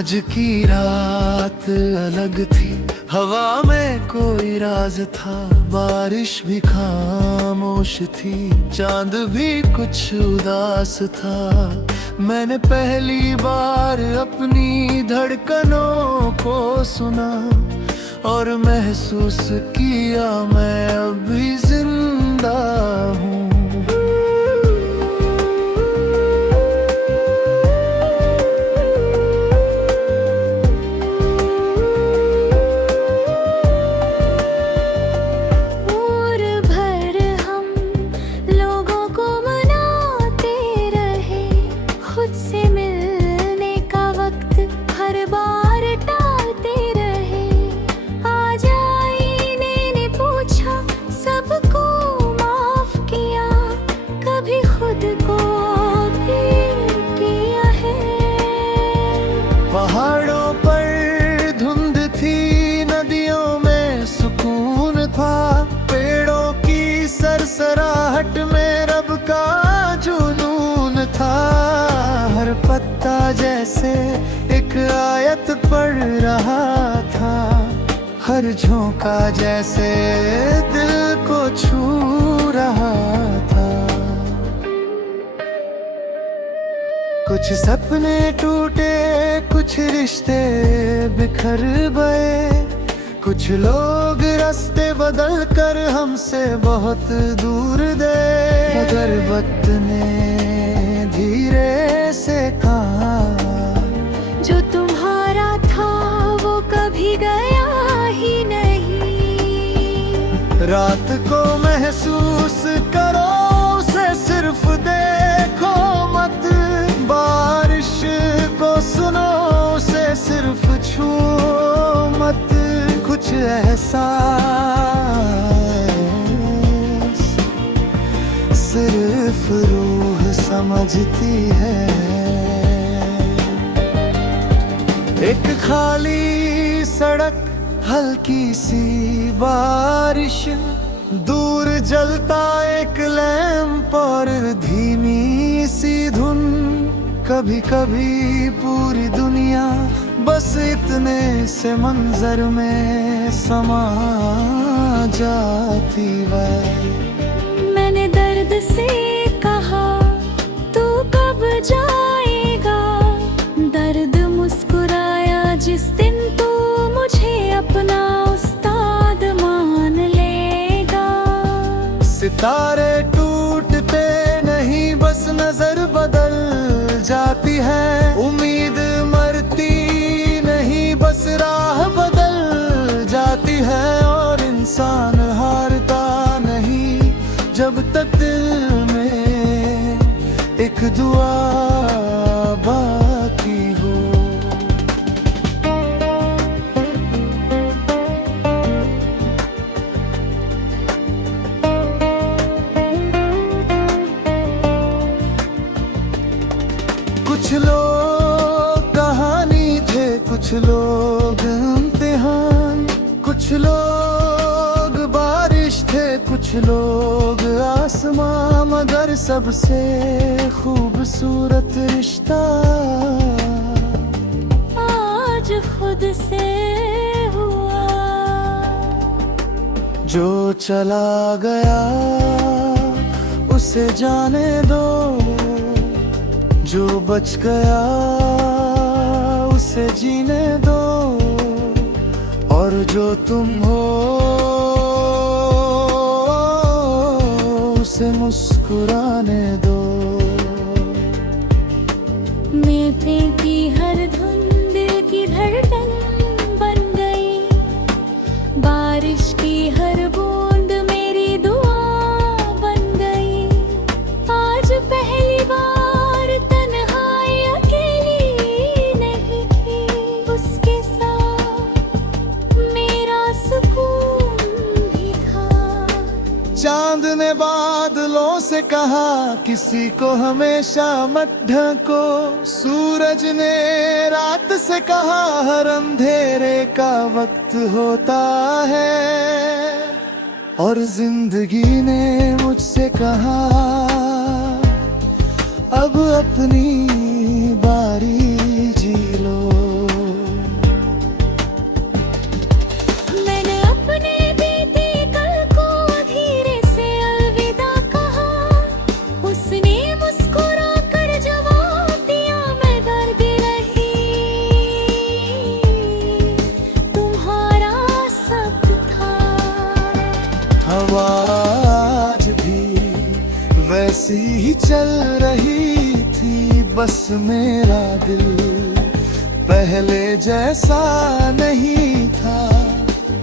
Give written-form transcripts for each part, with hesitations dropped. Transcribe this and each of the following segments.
आज की रात अलग थी, हवा में कोई राज था, बारिश भी खामोश थी, चांद भी कुछ उदास था। मैंने पहली बार अपनी धड़कनों को सुना और महसूस किया मैं अभी जिंदा हूँ। पहाड़ों पर धुंध थी, नदियों में सुकून था, पेड़ों की सरसराहट में रब का जुनून था। हर पत्ता जैसे एक आयत पढ़ रहा था, हर झोंका जैसे दिल को छू रहा था। कुछ सपने टूटे, कुछ रिश्ते बिखर गए, कुछ लोग रास्ते बदल कर हमसे बहुत दूर गए। मगर वक्त ने धीरे से कहा, जो तुम्हारा था वो कभी गया ही नहीं। रात को महसूस करो, उसे सिर्फ देखो मत, बारिश को सुनो, उसे सिर्फ छूओ मत। कुछ एहसास सिर्फ रूह समझती है। एक खाली सड़क, हल्की सी बारिश, दूर जलता एक लैंप और धीमी सी धुन। कभी कभी पूरी दुनिया बस इतने से मंजर में समा जाती है। मैंने दर्द से कहा, तू कब जाएगा? दर्द मुस्कुराया, जिस दिन तू मुझे अपना उस्ताद मान लेगा। सितारे टूटते नहीं, बस नजर बदल जाती है। उम्मीद मरती नहीं, बस राह बदल जाती है। और इंसान हारता नहीं, जब तक दिल में एक दुआ बाकी हो। कुछ लोग कहानी थे, कुछ लोग इम्तिहान, कुछ लोग बारिश थे, कुछ लोग आसमां, मगर सबसे खूबसूरत रिश्ता आज खुद से हुआ। जो चला गया उसे जाने दो, जो बच गया उसे जीने दो, और जो तुम हो उसे मुस्कुराने दो। मीठे की हर धुन दिल की धड़कन बन गई, बारिश की हर बूंद मेरी दुआ बन गई। आज पहली बार चांद ने बादलों से कहा, किसी को हमेशा मत ढको। सूरज ने रात से कहा, हर अंधेरे का वक्त होता है। और जिंदगी ने मुझसे कहा, अब अपनी बारी जी लो। आज भी वैसी ही चल रही थी, बस मेरा दिल पहले जैसा नहीं था।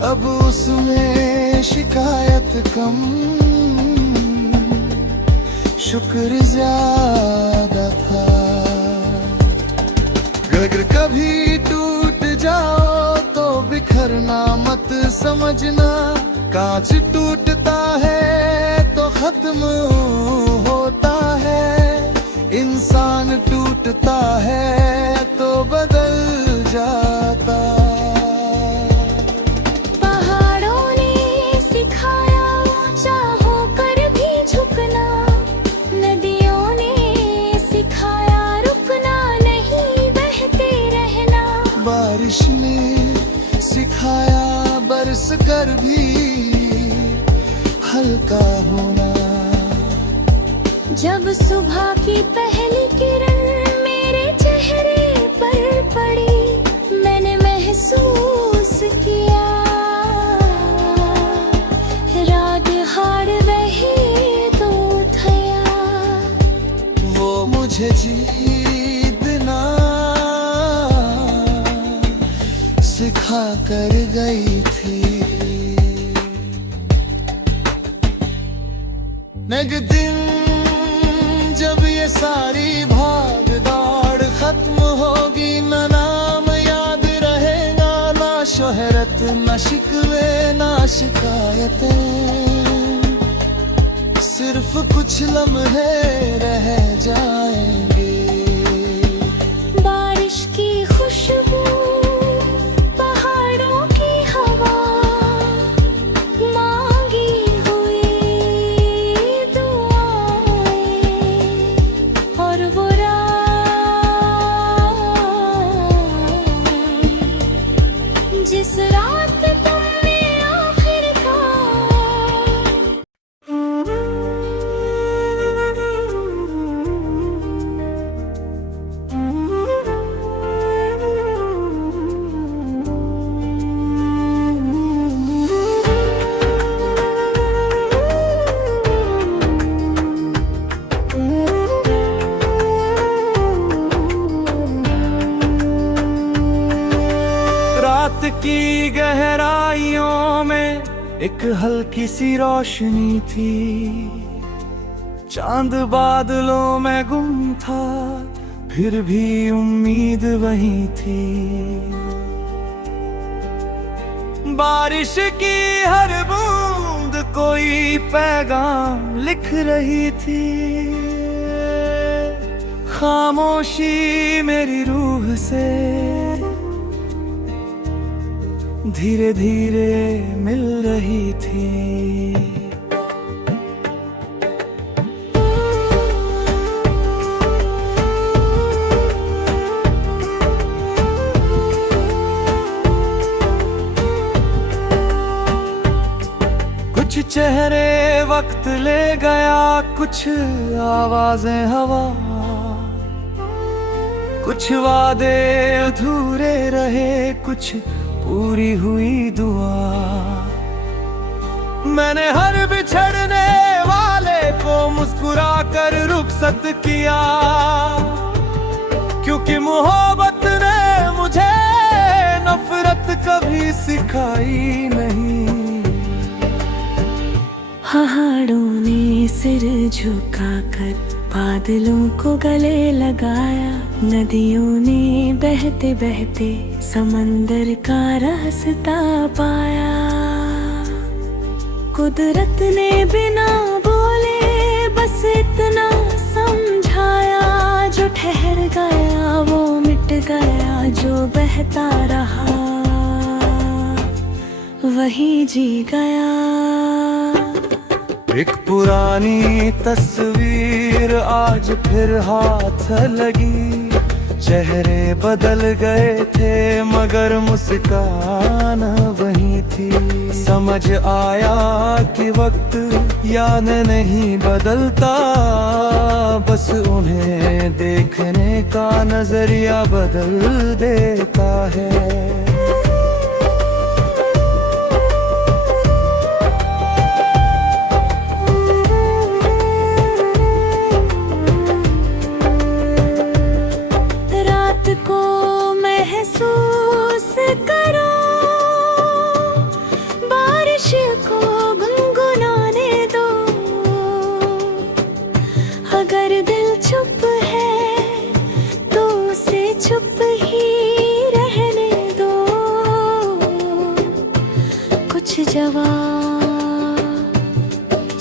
अब उसमें शिकायत कम, शुक्र ज्यादा था। अगर कभी टूट जाओ तो बिखरना मत समझना, कांच टूटता है तो खत्म होता है, इंसान टूटता है तो बदल जाता। पहाड़ों ने सिखाया ऊंचा होकर भी झुकना, नदियों ने सिखाया रुकना नहीं बहते रहना, बारिश ने सिखाया बरस कर भी हल्का होना। जब सुबह की पहली किरण मेरे चेहरे पर पड़ी, मैंने महसूस किया रात हार रहे तो थया। वो मुझे जीतना सिखा कर गई थी। एक दिन जब ये सारी भाग दौड़ खत्म होगी, न नाम याद रहेगा, ना शोहरत, न शिकवे, ना शिकायतें, सिर्फ कुछ लम्हे रह जाएंगे। बारिश की खुशबू, पहाड़ों की हवा, मांगी हुई दुआएं, और वो रात जिस रात तुमने आखिर रात की गहराइयों में एक हल्की सी रोशनी थी, चांद बादलों में गुम था, फिर भी उम्मीद वही थी। बारिश की हर बूंद कोई पैगाम लिख रही थी, खामोशी मेरी रूह से धीरे धीरे मिल रही थी। कुछ चेहरे वक्त ले गया, कुछ आवाजें हवा, कुछ वादे अधूरे रहे, कुछ पूरी हुई दुआ। मैंने हर बिछड़ने वाले को मुस्कुरा कर रुखसत किया, क्योंकि मोहब्बत ने मुझे नफरत कभी सिखाई नहीं। पहाड़ों ने सिर झुकाकर बादलों को गले लगाया, नदियों ने बहते बहते समंदर का रास्ता पाया। कुदरत ने बिना बोले बस इतना समझाया, जो ठहर गया वो मिट गया, जो बहता रहा वही जी गया। एक पुरानी तस्वीर आज फिर हाथ लगी, चेहरे बदल गए थे मगर मुस्कान वही थी। समझ आया कि वक्त याद नहीं बदलता, बस उन्हें देखने का नजरिया बदल देता है।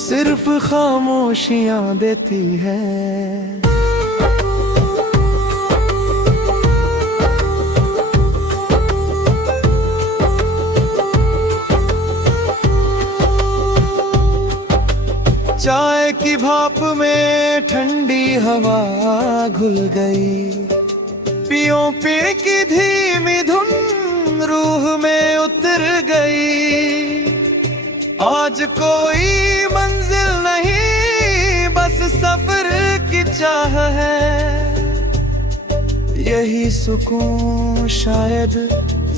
सिर्फ खामोशियां देती है। चाय की भाप में ठंडी हवा घुल गई, पियों पे की धीमी धुन रूह में उतर गई। आज कोई मंजिल नहीं, बस सफर की चाह है। यही सुकून शायद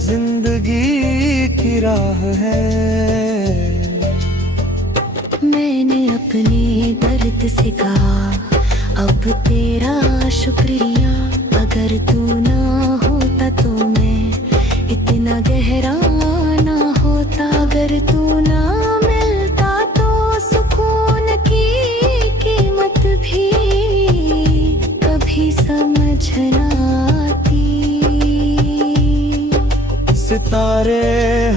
जिंदगी की राह है। मैंने अपने दर्द से कहा अब तेरा शुक्रिया, अगर तू ना होता तो मैं इतना गहरा ना होता। अगर तू ना मिलता तो सुकून की कीमत भी कभी समझ ना आती। सितारे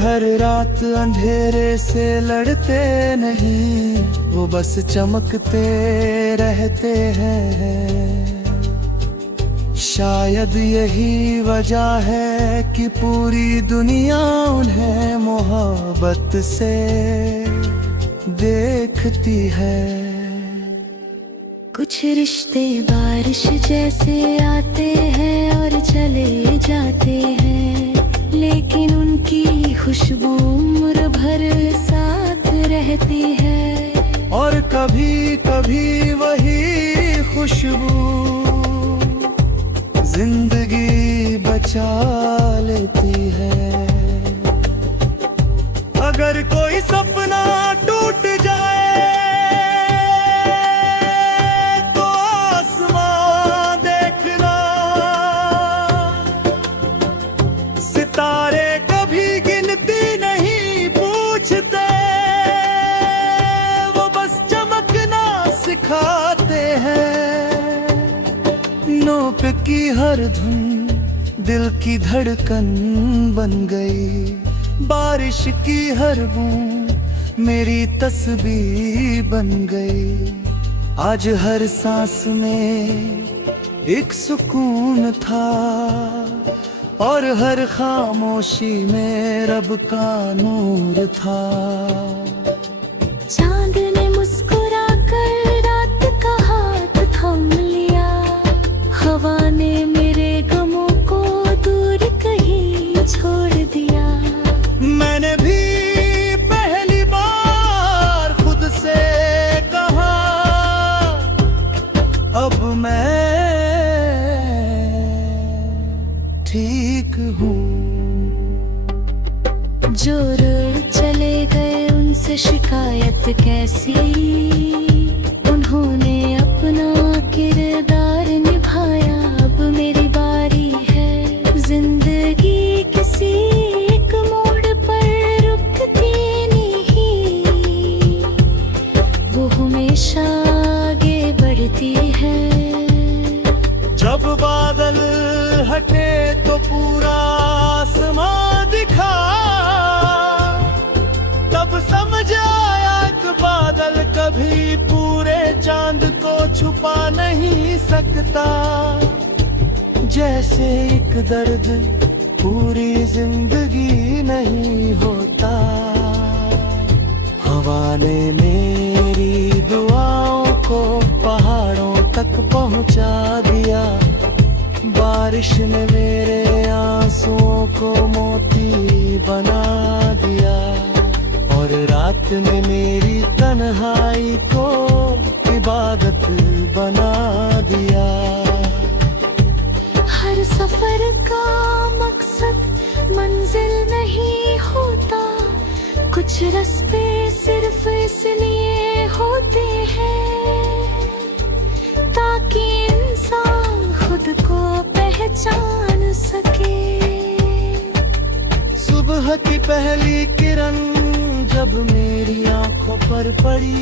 हर रात अंधेरे से लड़ते नहीं, वो बस चमकते रहते हैं। शायद यही वजह है कि पूरी दुनिया उन्हें मोहब्बत से देखती है। कुछ रिश्ते बारिश जैसे आते हैं और चले जाते हैं, लेकिन उनकी खुशबू उम्र भर साथ रहती है। और कभी कभी वही खुशबू जिंदगी बचा लेती है। अगर कोई सपना टूट जाए तो आसमां देखना, सितारे कभी गिनती नहीं पूछते, वो बस चमकना सिखाते हैं। नोक की हर धुन दिल की धड़कन बन गई, बारिश की हर बूंद मेरी तस्बीह बन गई। आज हर सांस में एक सुकून था, और हर खामोशी में रब का नूर था। चांद ने मुस्कुरा कर रात का हाथ थाम लिया, हवा ने मेरे गमों को दूर कहीं छोड़ दिया। मैंने भी पहली बार खुद से कहा अब मैं ठीक हूँ। जो रोड चले गए उनसे शिकायत कैसी, उन्होंने अपना किरदार निभाया। अब मेरी बारी है, जिंदगी किसी एक मोड़ पर रुकती नहीं, वो हमेशा आगे बढ़ती है। जब बादल हटे तो पूरा आसमां दिखा, तब समझ आया कि बादल कभी पूरे चांद को छुपा नहीं सकता। जैसे एक दर्द पूरी जिंदगी नहीं होता, हवा ने मेरी दुआओं को पहाड़ों तक पहुंचा दिया। बारिश ने मेरे आंसुओं को मोती बना दिया, और रात ने मेरी तन्हाई को इबादत बना दिया। हर सफर का मकसद मंजिल नहीं होता, कुछ रास्ते सिर्फ इसलिए होते हैं ताकि इंसान खुद को पहचान सके। सुबह की पहली किरण जब मेरी आंखों पर पड़ी,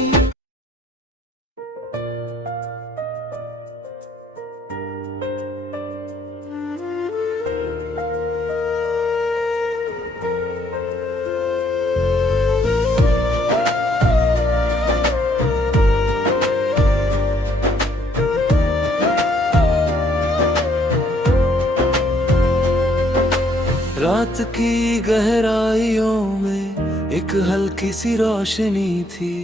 रात की गहराइयों में एक हल्की सी रोशनी थी।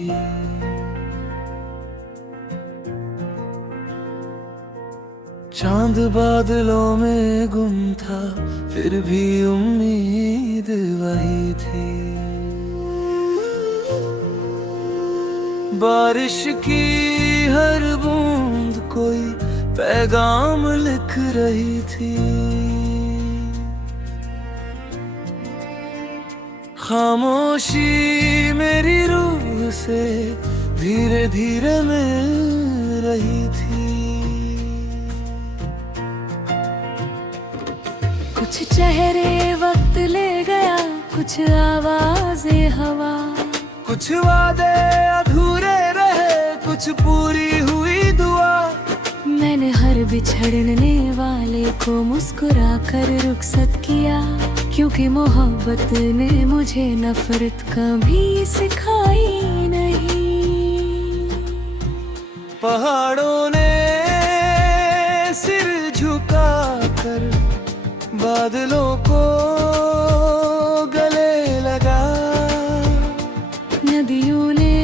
चांद बादलों में गुम था, फिर भी उम्मीद वही थी। बारिश की हर बूंद कोई पैगाम लिख रही थी। खामोशी मेरी रूह से धीरे धीरे मिल रही थी। कुछ चेहरे वक्त ले गया, कुछ आवाजें हवा, कुछ वादे अधूरे रहे, कुछ पूरी हुई दुआ। मैंने हर बिछड़ने वाले को मुस्कुरा कर रुखसत किया, क्योंकि मोहब्बत ने मुझे नफरत कभी सिखाई नहीं। पहाड़ों ने सिर झुकाकर बादलों को गले लगा। नदियों ने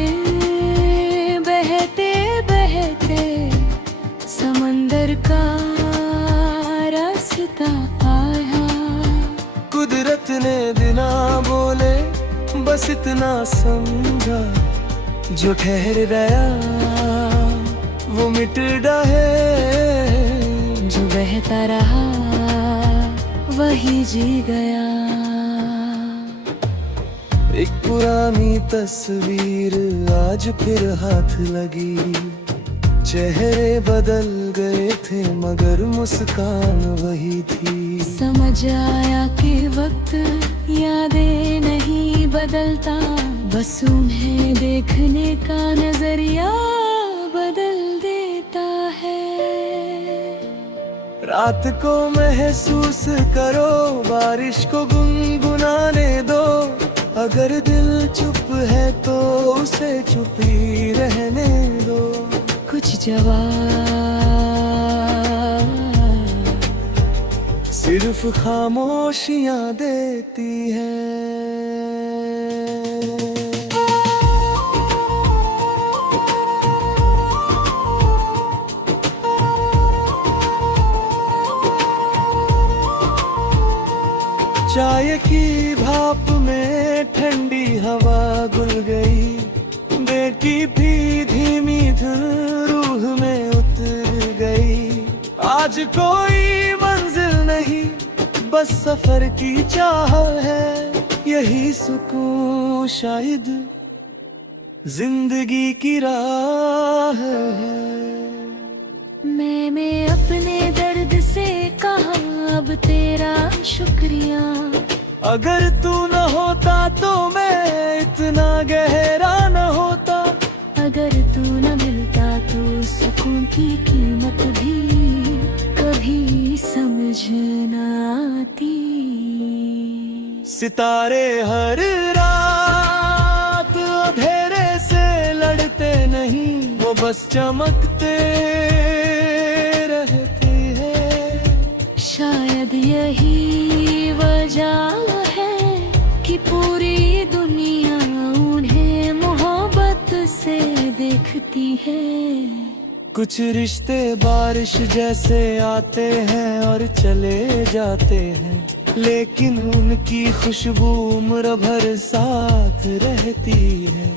बहते बहते समंदर का रास्ता पाया। कुदरत ने बिना बोले बस इतना समझा, जो ठहर गया वो मिट रहे, जो बहता रहा वही जी गया। एक पुरानी तस्वीर आज फिर हाथ लगी। चेहरे बदल गए थे मगर मुस्कान वही थी। समझ आया कि वक्त यादें नहीं बदलता, बस उन्हें देखने का नजरिया बदल देता है। रात को महसूस करो, बारिश को गुनगुनाने दो। अगर दिल चुप है तो उसे चुप ही रहने दो। कुछ जवाब सिर्फ खामोशियां देती हैं। चाय की भाप में ठंडी हवा घुल गई, बेटी भी धीमी धुन रूह में उतर गई। आज कोई मंजिल नहीं, बस सफर की चाह है, यही सुकून शायद जिंदगी की राह है। मैंने अपने दर्द से कहा अब तेरा शुक्रिया। अगर तू न होता तो मैं इतना गहरा न होता। अगर तू न मिलता तो सुकून की कीमत भी कभी समझ न आती। सितारे हर रात अंधेरे से लड़ते नहीं, वो बस चमकते रहते हैं। शायद यही वजह है कि पूरी दुनिया उन्हें मोहब्बत से देखती है। कुछ रिश्ते बारिश जैसे आते हैं और चले जाते हैं, लेकिन उनकी खुशबू उम्र भर साथ रहती है।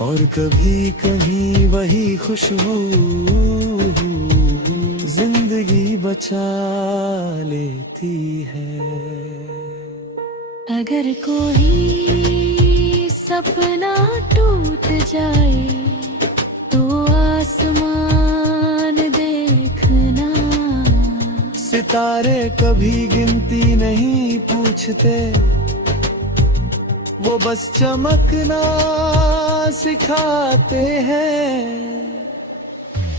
और कभी कभी वही खुशबू जिंदगी बचा लेती है। अगर कोई सपना टूट जाए तो आसमान देखना। सितारे कभी गिनती नहीं पूछते, वो बस चमकना सिखाते हैं।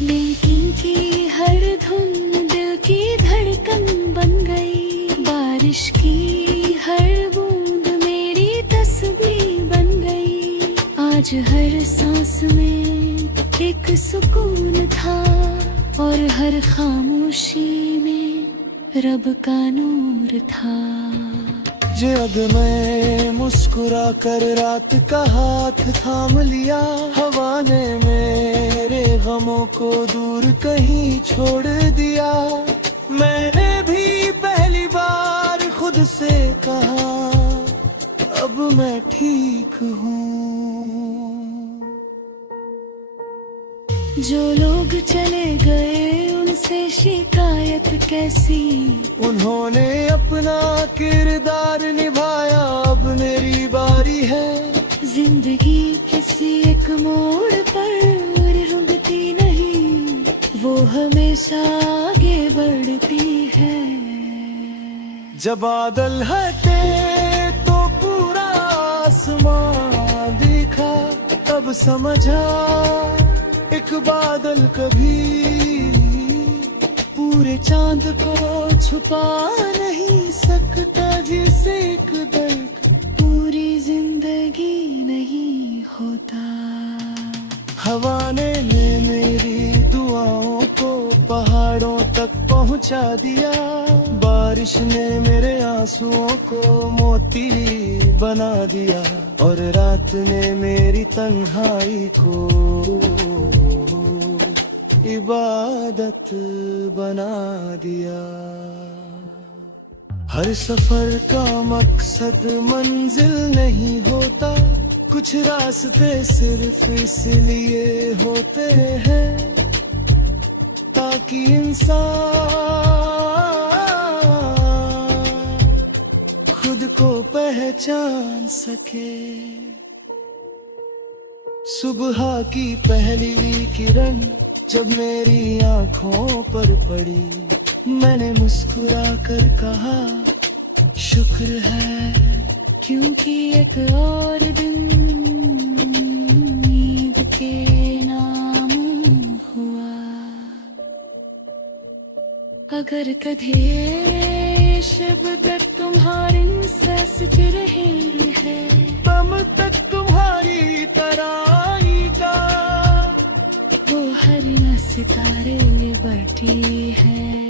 लेकिन की हर धुन दिल की धड़कन बन गई। बारिश की हर बूंद मेरी तस्वीर बन गई। आज हर सांस में एक सुकून था, और हर खामोशी में रब का नूर था। जब मैं मुस्कुरा कर रात का हाथ थाम लिया, हवा ने मेरे गमों को दूर कहीं छोड़ दिया। मैंने भी पहली बार खुद से कहा, अब मैं ठीक हूँ। जो लोग चले गए उनसे शिकायत कैसी, उन्होंने अपना किरदार निभाया, अब मेरी बारी है। जिंदगी किसी एक मोड़ पर रुकती नहीं, वो हमेशा आगे बढ़ती है। जब बादल हटे तो पूरा आसमां दिखा, तब समझा एक बादल कभी पूरे चांद को छुपा नहीं सकता, जिसे एक दर्द पूरी जिंदगी नहीं होता। हवा ने मेरी दुआओं को पहाड़ों तक पहुंचा दिया, बारिश ने मेरे आंसुओं को मोती बना दिया, और रात ने मेरी तन्हाई को इबादत बना दिया। हर सफर का मकसद मंजिल नहीं होता, कुछ रास्ते सिर्फ इसलिए होते हैं ताकि इंसान खुद को पहचान सके। सुबह की पहली किरण जब मेरी आंखों पर पड़ी, मैंने मुस्कुरा कर कहा शुक्र है, क्योंकि एक और दिन ईद के नाम हुआ। अगर कभी शिद्दत तुम्हारी सच रही है, तब तक तुम्हारी तराई का वो हर सितारे बैठी है।